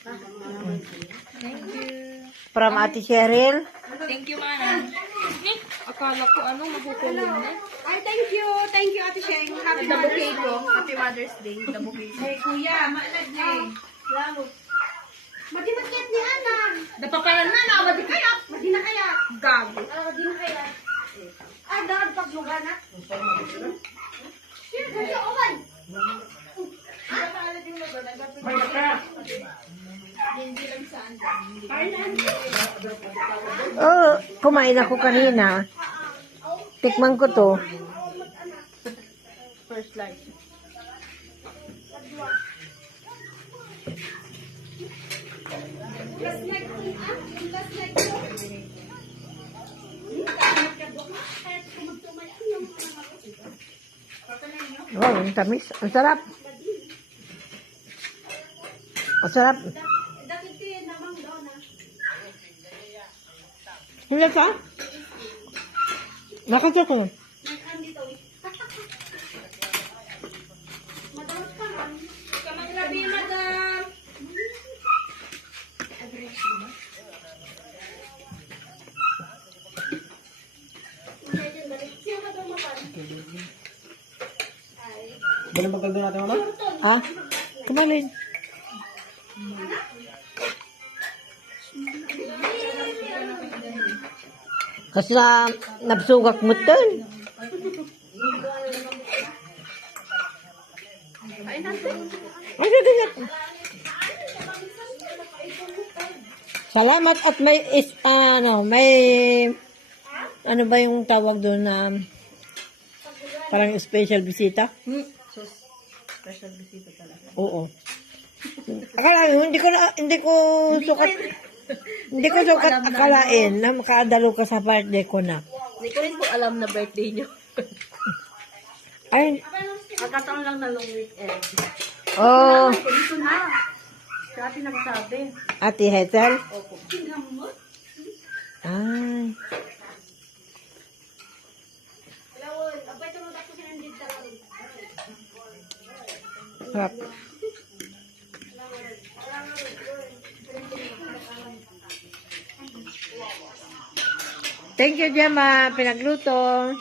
Thank you. From Ate Cheryl. Thank you, Mana. Akala ko makukulong na. Ay, thank you. Thank you, Ate Sheng. Happy The Mother's bouquet Day. ko. Happy Mother's Day. The bouquet ko. Hey, kuya, maalag na eh. Lalo. Madimakit ni Ana. Napapalan na na. Madi kaya. Madi na kaya. Gago. Madi na kaya. Ay, dahan paglugan na. Sige, kaya oman. Oh, kumain ako kanina. Tikman ko to. First life. Wow, ang tamis. Ang sarap. Ang sarap. Hindi ka? Nakasya ko. Grabe, madam. Ganun pagkaldo natin, mama? Ha? Kumalin. Kasi napsugak mo ito. Ay, ganyan. Salamat at may ano ba yung tawag doon na parang special bisita? So, special bisita talaga. Oo. Akala hindi ko sukat akalain na makadalo ka sa birthday ko na. Hindi ko rin po alam na birthday niyo. Ay, Magkataon lang na long weekend. oh, Dito na. Siya ating nagsabi. Ate Hetel. Opo. Ay. Sarap. Thank you, Gemma. Pinagluto.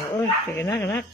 Oo, sige na, anak.